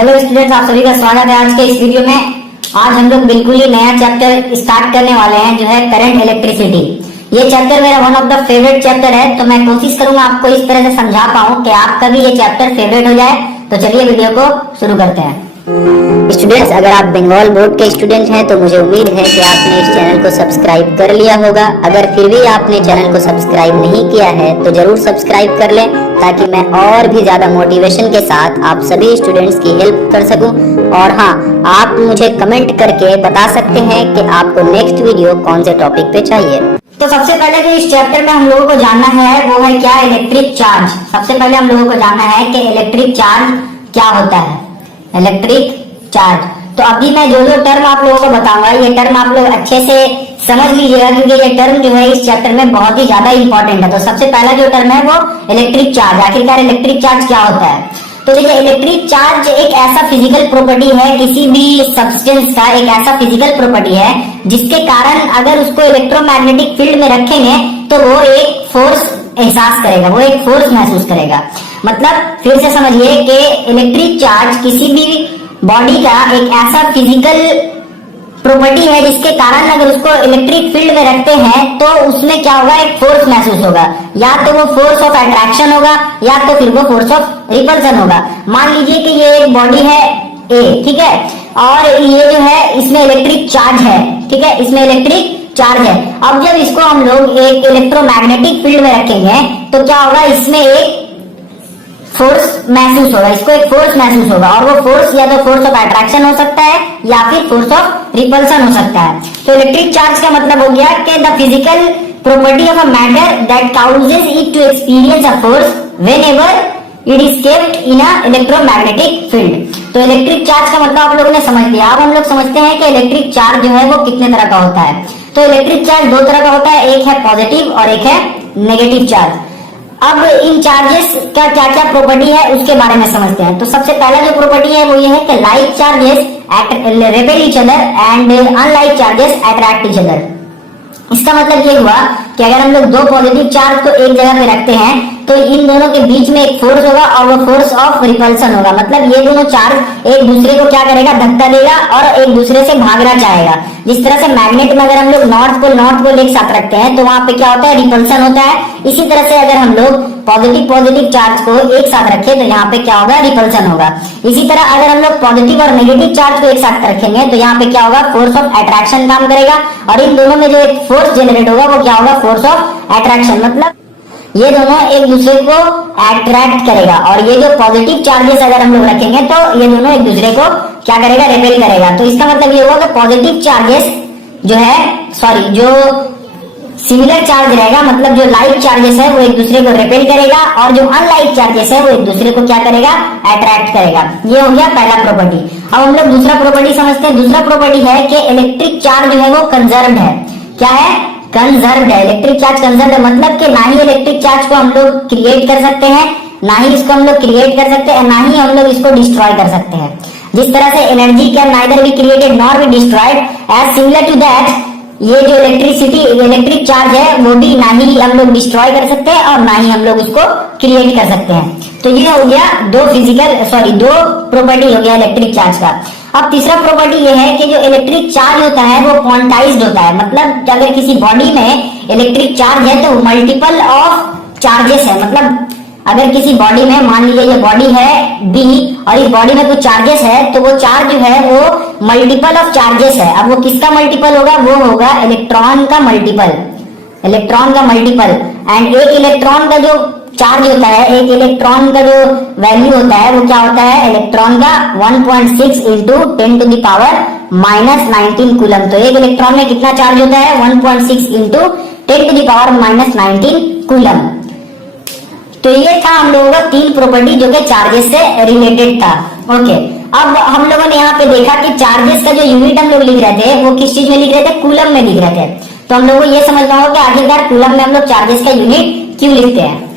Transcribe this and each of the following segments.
Hello students, आप सभी का स्वागत है आज के इस वीडियो में। आज हम लोग बिल्कुल ही नया चैप्टर स्टार्ट करने वाले हैं जो है करंट इलेक्ट्रिसिटी। ये चैप्टर मेरा one of the favourite chapter है, तो मैं कोशिश करूंगा आपको इस तरह से समझा पाऊं कि आपका भी ये चैप्टर फेवरेट हो जाए। तो चलिए वीडियो को शुरू करते हैं। स्टूडेंट्स, अगर आप बंगाल बोर्ड के स्टूडेंट हैं तो मुझे उम्मीद है कि आपने इस चैनल को सब्सक्राइब कर लिया होगा। अगर फिर भी आपने चैनल को सब्सक्राइब नहीं किया है तो जरूर सब्सक्राइब कर लें, ताकि मैं और भी ज्यादा मोटिवेशन के साथ आप सभी स्टूडेंट्स की हेल्प कर सकूं। और हाँ, आप मुझे कमेंट करके बता सकते हैं कि आपको नेक्स्ट वीडियो कौन से टॉपिक पे चाहिए। तो सबसे पहले जो इस चैप्टर में हम लोगों को जानना है वो है क्या, इलेक्ट्रिक चार्ज। सबसे पहले हम लोगों को जानना है कि इलेक्ट्रिक चार्ज क्या होता है। इलेक्ट्रिक चार्ज, तो अभी मैं जो जो टर्म आप लोगों को बताऊंगा ये टर्म आप लोग अच्छे से समझ लीजिएगा, क्योंकि ये टर्म जो है इस चैप्टर में बहुत ही ज्यादा इंपॉर्टेंट है। तो सबसे पहला जो टर्म है वो इलेक्ट्रिक चार्ज। आखिरकार इलेक्ट्रिक चार्ज क्या होता है? तो देखिए, इलेक्ट्रिक चार्ज एक ऐसा फिजिकल प्रॉपर्टी है, किसी भी सब्सटेंस का एक ऐसा फिजिकल प्रॉपर्टी है जिसके कारण अगर उसको इलेक्ट्रोमैग्नेटिक फील्ड में रखेंगे तो वो एक फोर्स एहसास करेगा, वो एक फोर्स महसूस करेगा। मतलब फिर से समझिए कि इलेक्ट्रिक चार्ज किसी भी बॉडी का एक ऐसा फिजिकल प्रॉपर्टी है जिसके कारण अगर उसको इलेक्ट्रिक फील्ड में रखते हैं तो उसमें क्या होगा, एक फोर्स महसूस होगा। या तो वो फोर्स ऑफ अट्रैक्शन होगा या तो फिर वो फोर्स ऑफ रिपल्सन होगा। मान लीजिए कि ये एक बॉडी है ए, ठीक है, और ये जो है इसमें इलेक्ट्रिक चार्ज है, ठीक है, इसमें इलेक्ट्रिक चार्ज है। अब जब इसको हम लोग एक इलेक्ट्रोमैग्नेटिक फील्ड में रखेंगे तो क्या होगा, इसमें एक फोर्स महसूस होगा, इसको एक फोर्स महसूस होगा। और वो फोर्स या तो फोर्स ऑफ अट्रैक्शन हो सकता है या फिर फोर्स ऑफ रिपल्सन हो सकता है। तो इलेक्ट्रिक चार्ज का मतलब हो गया कि the physical property of a matter that causes it to experience a force whenever it is kept in a electromagnetic field. तो इलेक्ट्रिक चार्ज का मतलब आप लोगों ने समझ लिया। अब हम लोग समझते हैं कि इलेक्ट्रिक चार्ज जो है वो कितने तरह का होता है। तो इलेक्ट्रिक चार्ज दो तरह का होता है, एक है पॉजिटिव और एक है नेगेटिव चार्ज। अब इन चार्जेस का क्या क्या प्रॉपर्टी है उसके बारे में समझते हैं। तो सबसे पहला जो प्रॉपर्टी है वो ये है कि like charges repel each other and unlike charges attract each other. इसका मतलब ये हुआ कि अगर हम लोग दो पॉजिटिव चार्ज को एक जगह पे रखते हैं तो इन दोनों के बीच में एक फोर्स होगा और वो फोर्स ऑफ रिपल्सन होगा। मतलब ये दोनों चार्ज एक दूसरे को क्या करेगा, धक्का देगा और एक दूसरे से भागना चाहेगा। जिस तरह से मैग्नेट में अगर हम लोग नॉर्थ पोल एक साथ रखते हैं तो वहां पे क्या होता है, रिपल्सन होता है। इसी तरह से अगर हम लोग पॉजिटिव चार्ज को एक साथ रखें तो यहाँ पे क्या होगा, रिपल्सन होगा। इसी तरह अगर हम लोग पॉजिटिव और नेगेटिव चार्ज को एक साथ रखेंगे तो यहाँ पे क्या होगा, फोर्स ऑफ अट्रैक्शन काम करेगा। और इन दोनों में जो एक फोर्स जनरेट होगा वो क्या होगा, फोर्स ऑफ अट्रैक्शन। मतलब ये दोनों एक दूसरे को अट्रैक्ट करेगा। और ये जो पॉजिटिव चार्जेस अगर हम लोग रखेंगे तो ये दोनों एक दूसरे को क्या करेगा, रिपेल करेगा। तो इसका मतलब ये हुआ कि पॉजिटिव चार्जेस जो है जो सिमिलर चार्ज रहेगा, मतलब जो लाइक चार्जेस है वो एक दूसरे को रिपेल करेगा और जो अनलाइक चार्जेस है वो एक दूसरे को क्या करेगा, अट्रैक्ट करेगा। ये हो गया पहला प्रॉपर्टी। अब हम लोग दूसरा प्रॉपर्टी समझते हैं। दूसरा प्रॉपर्टी है कि इलेक्ट्रिक चार्ज जो है वो कंजर्व्ड है। क्या है, कंजर्व्ड है। इलेक्ट्रिक चार्ज कंजर्व्ड है, मतलब कि ना ही इलेक्ट्रिक चार्ज को हम लोग क्रिएट कर सकते हैं, ना ही इसको हम लोग क्रिएट कर सकते हैं, ना ही हम लोग इसको डिस्ट्रॉय कर सकते हैं। जिस तरह से energy can neither be created nor be destroyed, as similar to that ये जो इलेक्ट्रिक चार्ज है वो भी ना ही हम लोग डिस्ट्रॉय कर सकते हैं और ना ही हम लोग उसको क्रिएट कर सकते हैं। तो ये हो गया दो प्रॉपर्टी हो गया इलेक्ट्रिक चार्ज का। अब तीसरा प्रॉपर्टी ये है कि जो इलेक्ट्रिक चार्ज होता है वो क्वांटाइज्ड होता है। मतलब अगर किसी बॉडी में इलेक्ट्रिक चार्ज है तो मल्टीपल ऑफ चार्जेस है। मतलब अगर किसी बॉडी में, मान लीजिए ये बॉडी है बी और इस बॉडी में कुछ चार्जेस है तो वो चार्ज जो है वो मल्टीपल ऑफ चार्जेस है। अब वो किसका मल्टीपल होगा, वो होगा इलेक्ट्रॉन का मल्टीपल, एंड एक इलेक्ट्रॉन का जो चार्ज होता है, एक इलेक्ट्रॉन का जो वैल्यू होता है वो क्या होता है, इलेक्ट्रॉन का 1.6 इंटू 10⁻⁻19 कूलम। तो एक इलेक्ट्रॉन में कितना चार्ज होता है, 1.6 इंटू 10⁻⁻19 कूलम। तो ये था हम लोगों का तीन प्रॉपर्टी जो कि चार्जेस से रिलेटेड था। ओके, अब हम लोगों ने यहाँ पे देखा कि चार्जेस का जो यूनिट हम लोग लिख रहे थे वो किस चीज में लिख रहे थे, कूलम में लिख रहे थे। तो हम लोगों को ये समझना होगा कि आखिरकार कूलम में हम लोग चार्जेस का यूनिट क्यों लिखते हैं।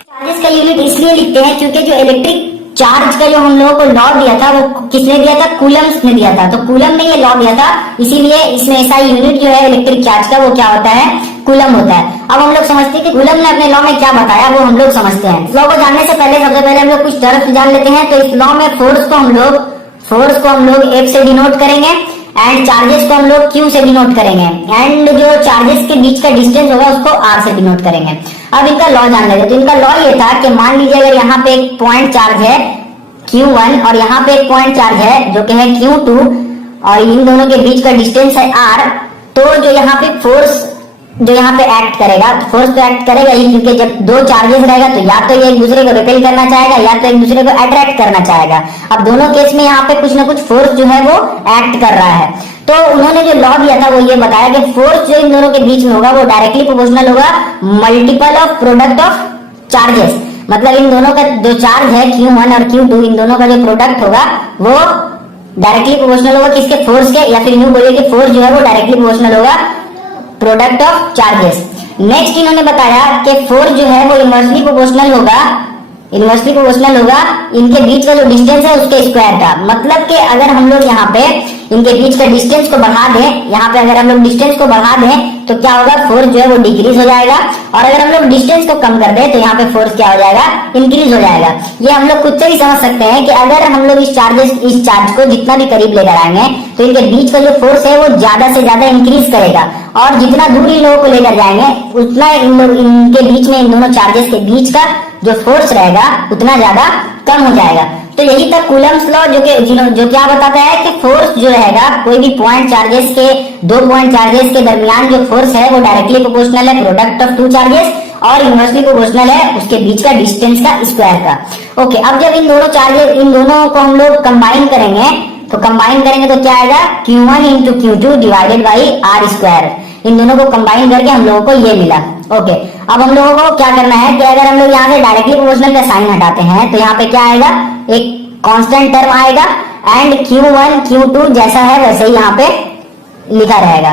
चार्जेस का यूनिट इसलिए लिखते हैं क्योंकि जो इलेक्ट्रिक चार्ज का जो हम लोगों को लॉ दिया था वो किसने दिया था? कूलम्स ने दिया था। तो कूलम ने ये लॉ दिया था, इसीलिए इसमें ऐसा यूनिट जो है इलेक्ट्रिक चार्ज का वो क्या होता है? कूलम होता है। अब हम लोग समझते हैं कि कूलम ने अपने लॉ में क्या बताया, वो हम लोग समझते हैं। लॉ को जानने से पहले सबसे पहले हम लोग कुछ टर्म्स जान लेते हैं। तो इस लॉ में फोर्स को हम लोग F से डिनोट करेंगे एंड चार्जेस को हम लोग Q से डिनोट करेंगे एंड जो चार्जेस के बीच का डिस्टेंस होगा उसको R से डिनोट करेंगे। अब इनका लॉ जान लेते हैं। तो इनका लॉ ये था कि मान लीजिए अगर यहाँ पे एक पॉइंट चार्ज है Q1 और यहाँ पे एक पॉइंट चार्ज है जो कि है Q2 और इन दोनों के बीच का डिस्टेंस है R, तो जो यहाँ पे फोर्स जो यहाँ पे एक्ट करेगा, फोर्स तो एक्ट करेगा ही, क्योंकि जब दो चार्जेस रहेगा तो या तो ये एक दूसरे को रिपेल करना चाहेगा या तो एक दूसरे को अट्रैक्ट करना चाहेगा। अब दोनों केस में यहाँ पे कुछ ना कुछ फोर्स जो है वो एक्ट कर रहा है। तो उन्होंने जो लॉ दिया था वो ये बताया कि फोर्स जो इन दोनों के बीच में होगा वो डायरेक्टली प्रोपोर्शनल होगा multiple of product of charges. मतलब इन दोनों का जो चार्ज है Q1 और Q2, इन दोनों का जो प्रोडक्ट होगा वो डायरेक्टली प्रोपोर्शनल होगा किसके? फोर्स के, या फिर यूं बोलिए कि फोर्स जो है वो डायरेक्टली प्रोपोर्शनल होगा प्रोडक्ट ऑफ चार्जेस। नेक्स्ट इन्होंने बताया कि फोर्स जो है वो इनवर्सली प्रोपोर्शनल होगा इनके बीच का जो डिस्टेंस है उसके स्क्वायर का। मतलब कि अगर हम लोग यहाँ पे इनके बीच का डिस्टेंस को बढ़ा दें, यहाँ पे अगर हम लोग डिस्टेंस को बढ़ा दें तो क्या होगा? फोर्स जो है वो डिक्रीज हो जाएगा, और अगर हम लोग डिस्टेंस को कम कर दें तो यहाँ पे फोर्स क्या हो जाएगा? इंक्रीज हो जाएगा। ये हम लोग खुद से ही समझ सकते हैं कि अगर हम लोग इस चार्ज को जितना भी करीब लेकर आएंगे तो इनके बीच का जो फोर्स है वो ज्यादा से ज्यादा इंक्रीज करेगा, और जितना दूर इन लोगों को लेकर जाएंगे उतना इनके बीच में, इन दोनों चार्जेस के बीच का जो फोर्स रहेगा उतना ज्यादा कम हो जाएगा। तो यही था कूलम्स लॉ, जो क्या बताता है कि फोर्स जो रहेगा कोई भी पॉइंट चार्जेस के, दो पॉइंट चार्जेस के दरमियान जो फोर्स है वो डायरेक्टली प्रोपोर्शनल है प्रोडक्ट ऑफ टू चार्जेस और इनवर्सली प्रोपोर्शनल है उसके बीच का डिस्टेंस का स्क्वायर का। ओके, अब जब इन दोनों को हम लोग कंबाइन करेंगे तो क्या आएगा? Q1 into Q2 divided by R square. इन दोनों को कंबाइन करके हम लोगों को ये मिला। ओके, अब हम लोगों को क्या करना है कि अगर हम लोग यहाँ से डायरेक्टली प्रोपोर्शनल का साइन हटाते हैं तो यहाँ पे क्या आएगा? एक कांस्टेंट टर्म आएगा एंड Q1 Q2 जैसा है वैसे ही यहाँ पे लिखा रहेगा।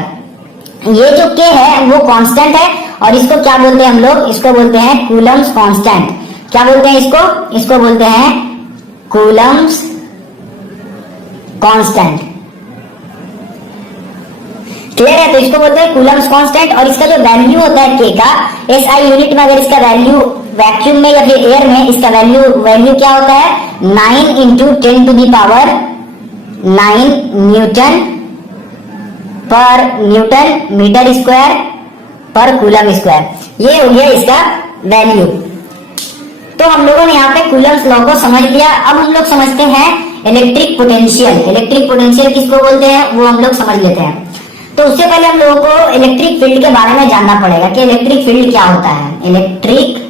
ये जो K है वो कांस्टेंट है और इसको क्या बोलते हैं हम लोग? इसको बोलते हैं कूलम्स कांस्टेंट। क्या बोलते हैं इसको? इसको बोलते हैं कूलम्स कांस्टेंट। क्लियर है? तो इसको बोलते हैं कूलम्स कांस्टेंट, और इसका जो वैल्यू होता है K का SI यूनिट में, अगर इसका वैल्यू वैक्यूम में या फिर एयर में इसका वैल्यू क्या होता है? 9 into 10 to the power 9 newton metre square पर कूलम स्क्वायर। ये हो गया इसका वैल्यू। तो हम लोगों ने यहाँ पे कूलम्स लॉ को समझ लिया। अब हम लोग समझते हैं इलेक्ट्रिक पोटेंशियल किसको बोलते हैं वो हम लोग समझ लेते हैं। तो उससे पहले हम लोगों को इलेक्ट्रिक फील्ड के बारे में जानना पड़ेगा कि इलेक्ट्रिक फील्ड क्या होता है। इलेक्ट्रिक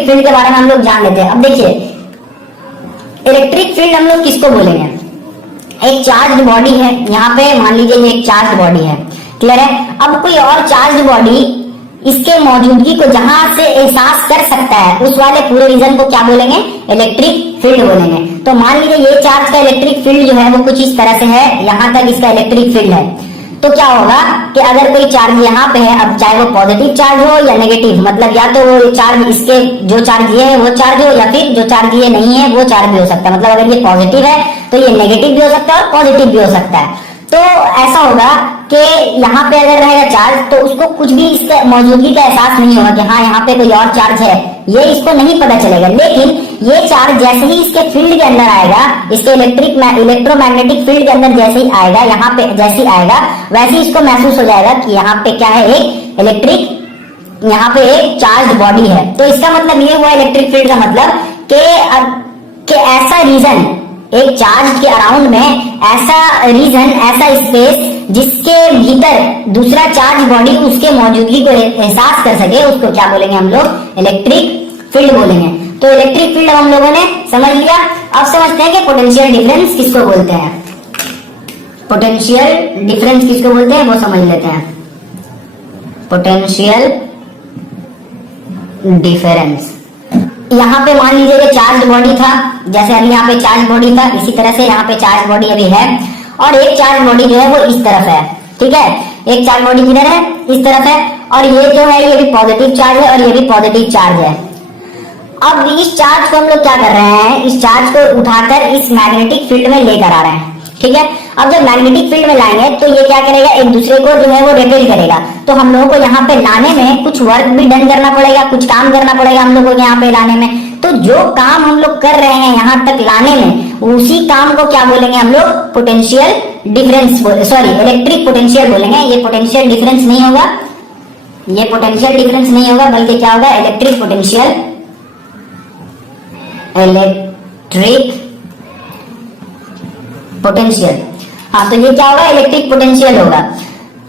फील्ड के बारे में हम लोग जान लेते हैं। अब देखिए, इलेक्ट्रिक फील्ड हम लोग किसको बोलेंगे? एक चार्ज बॉडी है, यहाँ पे मान लीजिए ये एक चार्ज बॉडी है, क्लियर है? अब कोई और चार्ज बॉडी इसके मौजूदगी को जहां से एहसास कर सकता है उस वाले पूरे रीजन को क्या बोलेंगे? इलेक्ट्रिक फील्ड बोलेंगे। तो मान लीजिए ये चार्ज का इलेक्ट्रिक फील्ड जो है वो कुछ इस तरह से है, यहां तक इसका इलेक्ट्रिक फील्ड है। तो क्या होगा कि अगर कोई चार्ज यहाँ पे है, अब चाहे वो पॉजिटिव चार्ज हो या नेगेटिव, मतलब या तो वो चार्ज इसके जो चार्ज ये है वो चार्ज हो, या फिर जो चार्ज ये नहीं है वो चार्ज भी हो सकता है। मतलब अगर ये पॉजिटिव है तो ये नेगेटिव भी हो सकता है और पॉजिटिव भी हो सकता है। तो ऐसा होगा कि यहाँ पे अगर रहेगा चार्ज तो उसको कुछ भी इसके मौजूदगी का एहसास नहीं होगा कि हाँ यहाँ पे कोई और चार्ज है, ये इसको नहीं पता चलेगा। लेकिन ये चार्ज जैसे ही इसके फील्ड के अंदर आएगा, इसके इलेक्ट्रोमैग्नेटिक फील्ड के अंदर जैसे ही आएगा, यहाँ पे जैसे ही आएगा वैसे ही इसको महसूस हो जाएगा कि यहाँ पे क्या है? एक इलेक्ट्रिक, यहाँ पे एक चार्ज बॉडी है। तो इसका मतलब ये हुआ इलेक्ट्रिक फील्ड का मतलब कि ऐसा रीजन, एक चार्ज के अराउंड में ऐसा रीजन, ऐसा स्पेस जिसके भीतर दूसरा चार्ज बॉडी उसके मौजूदगी को एहसास कर सके, उसको क्या बोलेंगे हम लोग? इलेक्ट्रिक फील्ड बोलेंगे। तो इलेक्ट्रिक फील्ड हम लोगों ने समझ लिया। अब समझते हैं कि पोटेंशियल डिफरेंस किसको बोलते हैं। पोटेंशियल डिफरेंस किसको बोलते हैं वो समझ लेते हैं। पोटेंशियल डिफरेंस, यहाँ पे मान लीजिए कि चार्ज बॉडी था, जैसे अभी यहाँ पे चार्ज बॉडी था, इसी तरह से यहाँ पे चार्ज बॉडी अभी है, और एक चार्ज बॉडी जो है वो इस तरफ है, ठीक है? एक चार्ज बॉडी किधर है? इस तरफ है, और ये जो है ये भी पॉजिटिव चार्ज है और ये भी पॉजिटिव चार्ज है। अब इस चार्ज को हम लोग क्या कर रहे हैं, इस चार्ज को उठाकर इस मैग्नेटिक फील्ड में लेकर आ रहे हैं, ठीक है। अब जब मैग्नेटिक फील्ड में लाएंगे तो ये क्या करेगा, एक दूसरे को जो है वो रिपेल करेगा। तो हम लोगों को यहाँ पे लाने में कुछ वर्क भी डन करना पड़ेगा, कुछ काम करना पड़ेगा हम लोगों को यहाँ पे लाने में। तो जो काम हम लोग कर रहे हैं यहाँ तक लाने में, उसी काम को क्या बोलेंगे हम लोग, potential difference, sorry electric potential बोलेंगे। ये पोटेंशियल डिफरेंस नहीं होगा, ये पोटेंशियल डिफरेंस नहीं होगा, बल्कि क्या होगा, इलेक्ट्रिक पोटेंशियल, इलेक्ट्रिक पोटेंशियल। हाँ, तो ये क्या होगा, इलेक्ट्रिक पोटेंशियल होगा।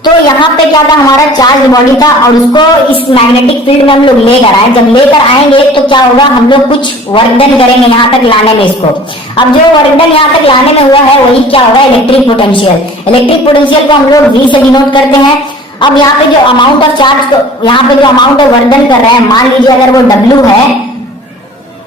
तो यहाँ पे क्या था, हमारा चार्ज बॉडी था और उसको इस मैग्नेटिक फील्ड में हम लोग लेकर आए। जब लेकर आएंगे तो क्या होगा, हम लोग कुछ वर्क डन करेंगे यहाँ तक लाने में इसको। अब जो वर्क डन यहाँ तक लाने में हुआ है वही क्या होगा, इलेक्ट्रिक पोटेंशियल। इलेक्ट्रिक पोटेंशियल को हम लोग V से डिनोट करते हैं। अब यहाँ पे जो अमाउंट ऑफ चार्ज को, यहाँ पे जो अमाउंट ऑफ वर्क डन कर रहे हैं, मान लीजिए अगर वो W है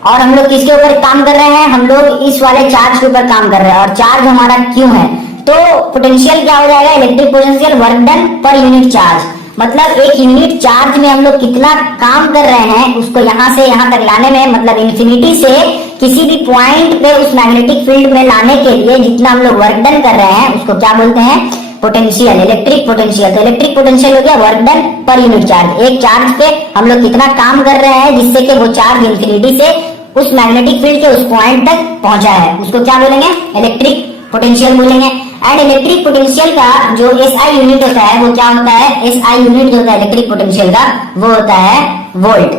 और हम लोग किसके ऊपर काम कर रहे हैं, हम लोग इस वाले चार्ज के ऊपर काम कर रहे हैं और चार्ज हमारा Q है। तो पोटेंशियल क्या हो जाएगा, electric potential work done per unit charge. मतलब एक यूनिट चार्ज में हम लोग कितना काम कर रहे हैं उसको यहाँ से यहाँ तक लाने में, मतलब इन्फिनिटी से किसी भी पॉइंट पे उस मैग्नेटिक फील्ड में लाने के लिए जितना हम लोग वर्क डन कर रहे हैं उसको क्या बोलते हैं, पोटेंशियल, इलेक्ट्रिक पोटेंशियल। तो इलेक्ट्रिक पोटेंशियल हो गया work done per unit charge. एक चार्ज पे हम लोग कितना काम कर रहे हैं जिससे कि वो चार्ज इन्फिनिटी से उस मैग्नेटिक फील्ड के उस पॉइंट तक पहुंचा है, उसको क्या बोलेंगे, इलेक्ट्रिक पोटेंशियल बोलेंगे। एंड इलेक्ट्रिक पोटेंशियल का जो SI यूनिट होता है वो क्या होता है, SI यूनिट जो होता है इलेक्ट्रिक पोटेंशियल का वो होता है वोल्ट।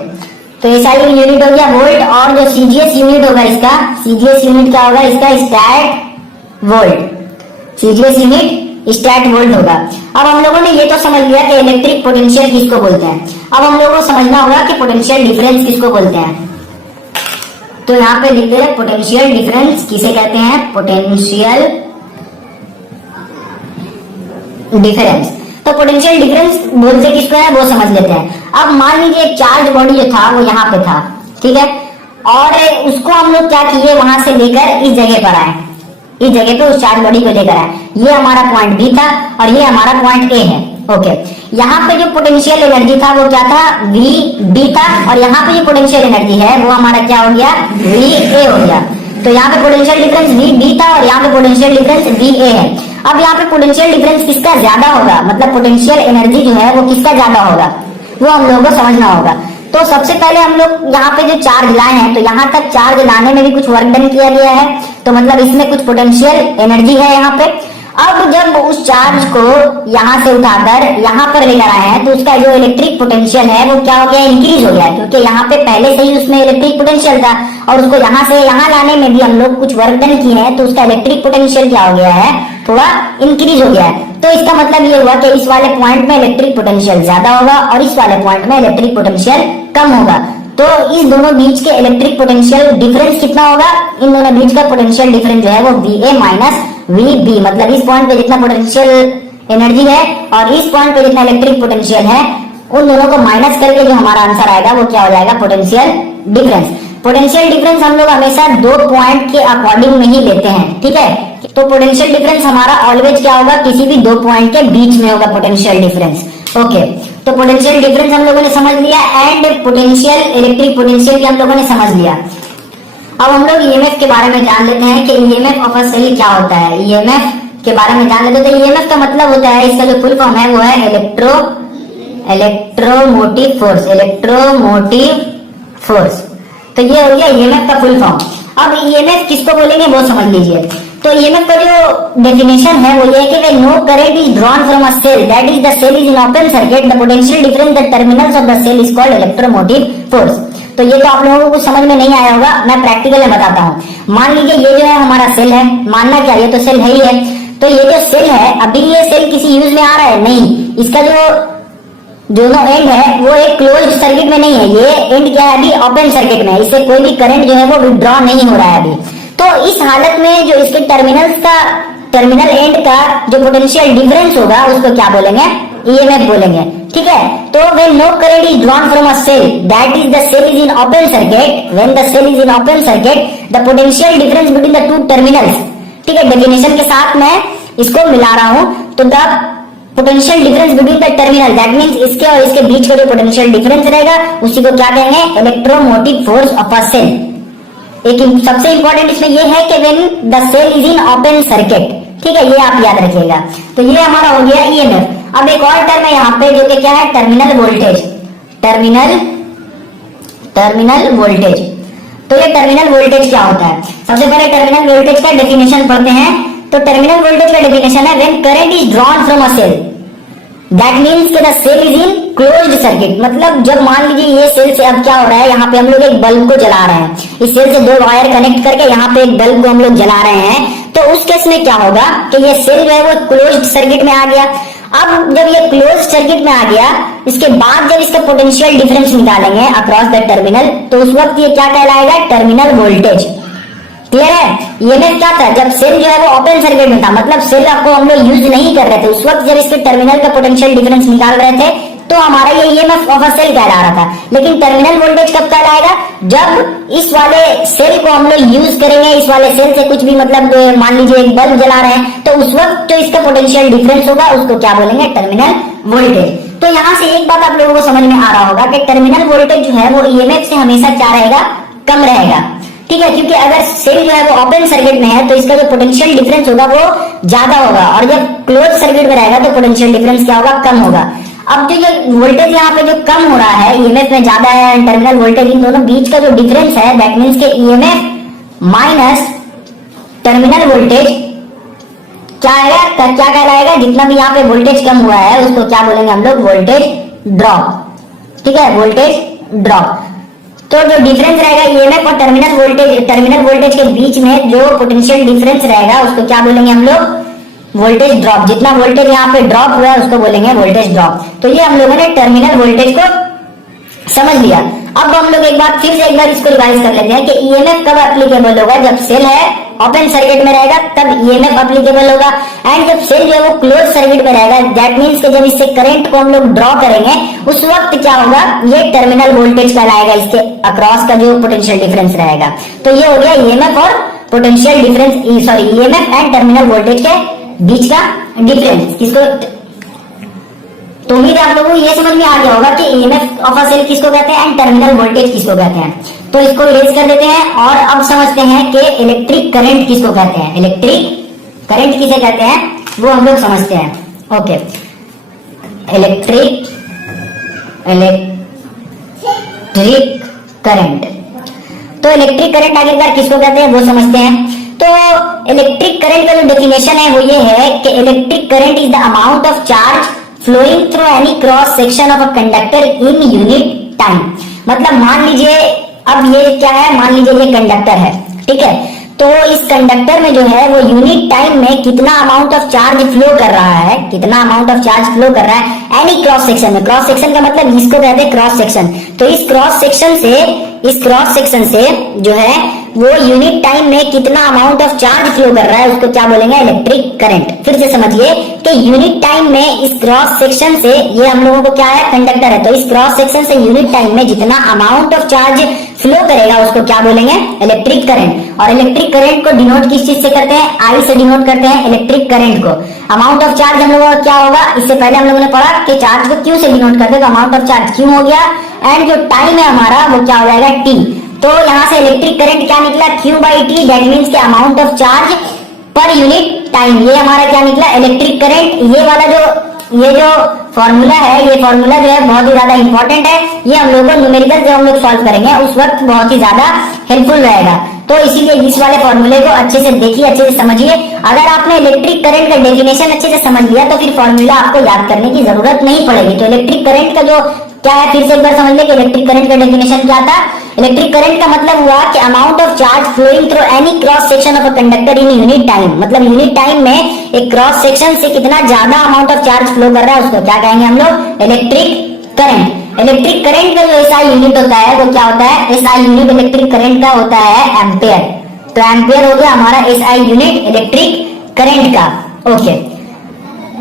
तो SI यूनिट हो गया वोल्ट, और जो CGS यूनिट होगा इसका, CGS यूनिट क्या होगा इसका, stat volt. CGS unit stat volt होगा। अब हम लोगों ने ये तो समझ लिया कि इलेक्ट्रिक पोटेंशियल किसको बोलते हैं। अब हम लोगों को समझना होगा कि पोटेंशियल डिफरेंस किसको बोलते हैं। तो यहाँ पे लिख दे रहे पोटेंशियल डिफरेंस किसे कहते हैं, पोटेंशियल डिफरेंस। तो पोटेंशियल डिफरेंस बोलते किसको है वो समझ लेते हैं। अब मान लीजिए एक चार्ज बॉडी जो था वो यहाँ पे था, ठीक है, और उसको हम लोग क्या किए, वहां से लेकर इस जगह पर आए, इस जगह पे उस चार्ज बॉडी को लेकर आए। ये हमारा पॉइंट B था और ये हमारा पॉइंट A है। ओके, यहाँ पे जो पोटेंशियल एनर्जी था वो क्या था, VB था, और यहाँ पे जो पोटेंशियल एनर्जी है वो हमारा क्या हो गया, VA हो गया। तो यहाँ पे पोटेंशियल डिफरेंस VB था और यहाँ पे पोटेंशियल डिफरेंस VA है। अब यहाँ पे पोटेंशियल डिफरेंस किसका ज्यादा होगा, मतलब पोटेंशियल एनर्जी जो है वो किसका ज्यादा होगा, वो हम लोगों को समझना होगा। तो सबसे पहले हम लोग यहाँ पे जो चार्ज लाए हैं, तो यहाँ तक चार्ज लाने में भी कुछ वर्क डन किया गया है, तो मतलब इसमें कुछ पोटेंशियल एनर्जी है यहाँ पे। अब जब उस चार्ज को यहाँ से उठाकर यहाँ पर लेकर आए हैं तो उसका जो इलेक्ट्रिक पोटेंशियल है वो क्या हो गया, इंक्रीज हो गया, क्योंकि यहाँ पे पहले से ही उसमें इलेक्ट्रिक पोटेंशियल था और उसको यहाँ से यहाँ लाने में भी हम लोग कुछ वर्क डन किए हैं, तो उसका इलेक्ट्रिक पोटेंशियल क्या हो गया है, थोड़ा इंक्रीज हो गया है। तो इसका मतलब ये हुआ कि इस वाले पॉइंट में इलेक्ट्रिक पोटेंशियल ज्यादा होगा और इस वाले पॉइंट में इलेक्ट्रिक पोटेंशियल कम होगा। तो इस दोनों बीच के इलेक्ट्रिक पोटेंशियल डिफरेंस कितना होगा, इन दोनों बीच का पोटेंशियल डिफरेंस जो है वो VA माइनस VB, मतलब इस पॉइंट पे जितना पोटेंशियल एनर्जी है और इस पॉइंट पे जितना इलेक्ट्रिक पोटेंशियल है, उन दोनों को माइनस करके जो हमारा आंसर आएगा वो क्या हो जाएगा, पोटेंशियल डिफरेंस। पोटेंशियल डिफरेंस हम लोग हमेशा दो पॉइंट के अकॉर्डिंग में ही लेते हैं, ठीक है। तो पोटेंशियल डिफरेंस हमारा ऑलवेज क्या होगा, किसी भी दो पॉइंट के बीच में होगा पोटेंशियल डिफरेंस। ओके, तो पोटेंशियल डिफरेंस हम लोगों ने समझ लिया एंड पोटेंशियल इलेक्ट्रिक पोटेंशियल भी हम लोगों ने समझ लिया। अब हम लोग ईएमएफ के बारे में जान लेते हैं कि ईएमएफ ऑफ अ सेल क्या होता है। ईएमएफ के बारे में जान लेते हैं। तो ईएमएफ का मतलब होता है, इसका जो फुल फॉर्म है वो है इलेक्ट्रोमोटिव फोर्स, इलेक्ट्रोमोटिव फोर्स। तो ये हो गया ईएमएफ का फुल फॉर्म। अब ईएमएफ किसको बोलेंगे वो समझ लीजिए। तो ईएमएफ का जो डेफिनेशन है वो ये है कि when no current is drawn from a cell that is the cell is in open circuit the potential difference the terminals of the cell is called electromotive force. तो ये तो आप लोगों को समझ में नहीं आया होगा, मैं प्रैक्टिकल में बताता हूँ। मान लीजिए ये जो है हमारा सेल है, मानना क्या ये तो सेल है ही है। तो ये जो सेल है, अभी ये सेल किसी यूज में आ रहा है नहीं, इसका जो दोनों एंड है वो एक क्लोज्ड सर्किट में नहीं है, ये एंड क्या है अभी ओपन सर्किट में, इससे कोई भी करंट जो है वो विड्रॉ नहीं हो रहा है अभी। तो इस हालत में जो इसके टर्मिनल्स का, टर्मिनल एंड का जो पोटेंशियल डिफरेंस होगा उसको क्या बोलेंगे, ईएमएफ बोलेंगे, ठीक है। तो when no current is drawn from a cell that is the cell is in open circuit, when the cell is in open circuit the potential difference between the two terminals, ठीक है। Definition के साथ मैं इसको मिला रहा हूं। तो the potential difference between the terminal, that means इसके और इसके बीच का जो पोटेंशियल डिफरेंस रहेगा उसी को क्या कहेंगे, electromotive force of a cell. एक सबसे इंपॉर्टेंट इसमें ये है कि when the cell is in open circuit, ठीक है, ये आप याद रखिएगा। तो ये हमारा हो गया ईएमएफ। अब एक और टर्म है यहाँ पे जो कि क्या है, टर्मिनल वोल्टेज। Terminal voltage. तो ये टर्मिनल वोल्टेज क्या होता है, सबसे पहले टर्मिनल वोल्टेज का डेफिनेशन पढ़ते हैं। तो टर्मिनल वोल्टेज का डेफिनेशन है when current is drawn from a cell, that means कि the cell is in closed circuit. मतलब जब मान लीजिए ये सेल से अब क्या हो रहा है, यहाँ पे हम लोग एक बल्ब को जला रहे हैं, इस सेल से दो वायर कनेक्ट करके यहाँ पे एक बल्ब को हम लोग जला रहे हैं, तो उस केस में क्या होगा कि ये सेल जो है वो क्लोज्ड सर्किट में आ गया। अब जब ये क्लोज सर्किट में आ गया, इसके बाद जब इसका पोटेंशियल डिफरेंस निकालेंगे अक्रॉस द टर्मिनल, तो उस वक्त ये क्या कहलाएगा, टर्मिनल वोल्टेज। क्लियर है। ईएमएफ क्या था, जब सेल जो है वो ओपन सर्किट में था, मतलब सेल आपको हम लोग यूज नहीं कर रहे थे, उस वक्त जब इसके टर्मिनल का पोटेंशियल डिफरेंस निकाल रहे थे तो हमारा ये ईएमएफ ऑफ अ सेल कहला रहा था। लेकिन टर्मिनल वोल्टेज कब कहलाएगा, जब इस वाले सेल को हम लोग यूज करेंगे, इस वाले सेल से कुछ भी मतलब मान लीजिए एक बल्ब जला रहे हैं, तो उस वक्त जो इसका पोटेंशियल डिफरेंस होगा उसको क्या बोलेंगे, टर्मिनल वोल्टेज। तो यहाँ से एक बात आप लोगों को समझ में आ रहा होगा कि टर्मिनल वोल्टेज जो है वो ईएमएफ से हमेशा क्या रहेगा, कम रहेगा। ठीक है, क्योंकि अगर सेल जो है वो ओपन सर्किट में है तो इसका जो पोटेंशियल डिफरेंस होगा वो ज्यादा होगा, और जब क्लोज सर्किट में रहेगा तो पोटेंशियल डिफरेंस क्या होगा, कम होगा। अब जो ये वोल्टेज यहाँ पे जो कम हो रहा है, ईएमएफ में ज्यादा है, टर्मिनल वोल्टेज, इन दोनों बीच का जो डिफरेंस है, दैट मींस के ईएमएफ माइनस टर्मिनल वोल्टेज क्या आएगा, क्या कहलाएगा, जितना भी यहाँ पे वोल्टेज कम हुआ है उसको क्या बोलेंगे हम लोग, वोल्टेज ड्रॉप। ठीक है, वोल्टेज ड्रॉप। तो जो डिफरेंस रहेगा ईएमएफ और टर्मिनल वोल्टेज के बीच में जो पोटेंशियल डिफरेंस रहेगा उसको क्या बोलेंगे हम लोग, वोल्टेज ड्रॉप। जितना वोल्टेज यहाँ पे ड्रॉप हुआ है उसको बोलेंगे वोल्टेज ड्रॉप। तो ये हम लोगों ने टर्मिनल वोल्टेज को समझ लिया। अब हम लोग एक बार फिर से एक बार इसको रिवाइज कर लेते हैं कि ईएमएफ कब एप्लीकेबल होगा, जब सेल है ओपन सर्किट में रहेगा तब ईएमएफ एप्लीकेबल होगा, एंड जब सेल जो है वो क्लोज सर्किट में रहेगा, दैट मींस कि जब इससे करंट को हम लोग ड्रॉ करेंगे उस वक्त क्या होगा, ये टर्मिनल वोल्टेज कहलाएगा, इसके अक्रॉस का जो पोटेंशियल डिफरेंस रहेगा। तो ये हो गया ईएमएफ और potential difference, sorry EMF and terminal voltage के बीच का डिफरेंस। किसको, तो उम्मीद आप लोगों को ये समझ में आ गया होगा कि ईएमएफ ऑफ अ सेल किसको कहते हैं एंड टर्मिनल वोल्टेज किसको कहते हैं। तो इसको इरेज कर देते हैं और अब समझते हैं कि इलेक्ट्रिक करंट किसको कहते हैं, इलेक्ट्रिक करंट किसे कहते हैं वो हम लोग समझते हैं। Okay, electric current. तो इलेक्ट्रिक करंट आखिरकार किसको कहते हैं वो समझते हैं। तो इलेक्ट्रिक करंट का जो डेफिनेशन है वो ये है कि electric current is the amount of charge flowing through any cross section of a conductor in unit time। मतलब मान लीजिए अब ये क्या है, मान लीजिए ये कंडक्टर है, ठीक है, तो इस कंडक्टर में जो है वो यूनिट टाइम में कितना अमाउंट ऑफ चार्ज फ्लो कर रहा है, कितना अमाउंट ऑफ चार्ज फ्लो कर रहा है एनी क्रॉस सेक्शन में। क्रॉस सेक्शन का मतलब इसको कहते हैं क्रॉस सेक्शन। तो इस क्रॉस सेक्शन से जो है वो यूनिट टाइम में कितना अमाउंट ऑफ चार्ज फ्लो कर रहा है उसको क्या बोलेंगे, इलेक्ट्रिक करंट। फिर से समझिए कि यूनिट टाइम में इस क्रॉस सेक्शन से, ये हम लोगों को क्या है, कंडक्टर है, तो इस क्रॉस सेक्शन से यूनिट टाइम में जितना अमाउंट ऑफ चार्ज फ्लो करेगा उसको क्या बोलेंगे, इलेक्ट्रिक करंट। और इलेक्ट्रिक करंट को डिनोट किस चीज से करते हैं, आई से डिनोट करते हैं इलेक्ट्रिक करंट को। अमाउंट ऑफ चार्ज हम लोगों का क्या होगा, इससे पहले हम लोगों ने पढ़ा कि चार्ज को क्यू से डिनोट करते हैं, तो अमाउंट ऑफ चार्ज क्यू हो गया, एंड जो टाइम है हमारा वो क्या हो जाएगा, टी। तो यहाँ से इलेक्ट्रिक करंट क्या निकला, Q by T, that means के amount of charge per unit time. ये हमारा क्या निकला, इलेक्ट्रिक करंट। ये वाला ये जो फॉर्मूला है, ये फॉर्मूला जो है बहुत ही ज्यादा इंपॉर्टेंट है। ये हम लोगों को न्यूमेरिकल जब हम लोग सॉल्व करेंगे उस वक्त बहुत ही ज्यादा हेल्पफुल रहेगा। तो इसीलिए इस वाले फॉर्मूले को अच्छे से देखिए, अच्छे से समझिए। अगर आपने इलेक्ट्रिक करंट का डेफिनेशन अच्छे से समझ लिया तो फिर फॉर्मूला आपको याद करने की जरूरत नहीं पड़ेगी। तो इलेक्ट्रिक करंट का जो क्या है, फिर से एक बार समझ ले कि इलेक्ट्रिक करंट का डेफिनेशन क्या था। इलेक्ट्रिक करंट का मतलब हुआ कि amount of charge flowing through any cross section of a conductor in unit time. मतलब यूनिट टाइम में एक क्रॉस सेक्शन से कितना ज्यादा अमाउंट ऑफ चार्ज फ्लो कर रहा है उसको क्या कहेंगे हम लोग, इलेक्ट्रिक करंट। इलेक्ट्रिक करंट का जो एसआई यूनिट होता है वो क्या होता है, एसआई यूनिट इलेक्ट्रिक करंट का होता है एम्पेयर। तो एम्पेयर हो गया हमारा एसआई यूनिट इलेक्ट्रिक करंट का। ओके,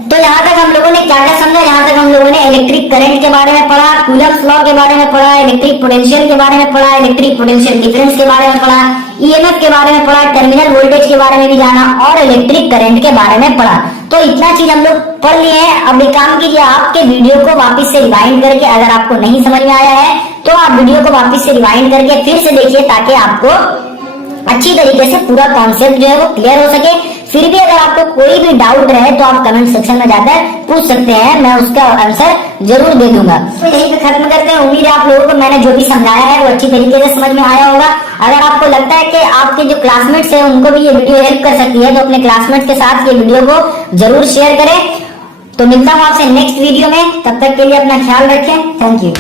तो यहाँ तक हम लोगों ने क्या क्या समझा, यहाँ तक हम लोगों ने इलेक्ट्रिक करंट के बारे में पढ़ा, कूलम्ब्स लॉ के बारे में पढ़ा, इलेक्ट्रिक पोटेंशियल के बारे में पढ़ा, इलेक्ट्रिक पोटेंशियल डिफरेंस के बारे में पढ़ा, ईएमएफ के बारे में पढ़ा, टर्मिनल वोल्टेज के बारे में भी जाना और इलेक्ट्रिक करंट के बारे में पढ़ा। तो इतना चीज हम लोग पढ़ लिए हैं। अब एक काम कीजिए, आपके वीडियो को वापस से रिवाइंड करके, अगर आपको नहीं समझ में आया है तो आप वीडियो को वापस से रिवाइंड करके फिर से देखिए, ताकि आपको अच्छी तरीके से पूरा कॉन्सेप्ट जो है वो क्लियर हो सके। फिर भी अगर आपको कोई भी डाउट रहे तो आप कमेंट सेक्शन में जाकर पूछ सकते हैं, मैं उसका आंसर जरूर दे दूंगा। तो यहीं पे खत्म करते हैं। उम्मीद है आप लोगों को मैंने जो भी समझाया है वो अच्छी तरीके से समझ में आया होगा। अगर आपको लगता है कि आपके जो क्लासमेट्स हैं उनको भी ये वीडियो हेल्प कर सकती है, तो अपने क्लासमेट्स के साथ ये वीडियो को जरूर शेयर करें। तो मिलता हूं आपसे नेक्स्ट वीडियो में, तब तक के लिए अपना ख्याल रखें। Thank you.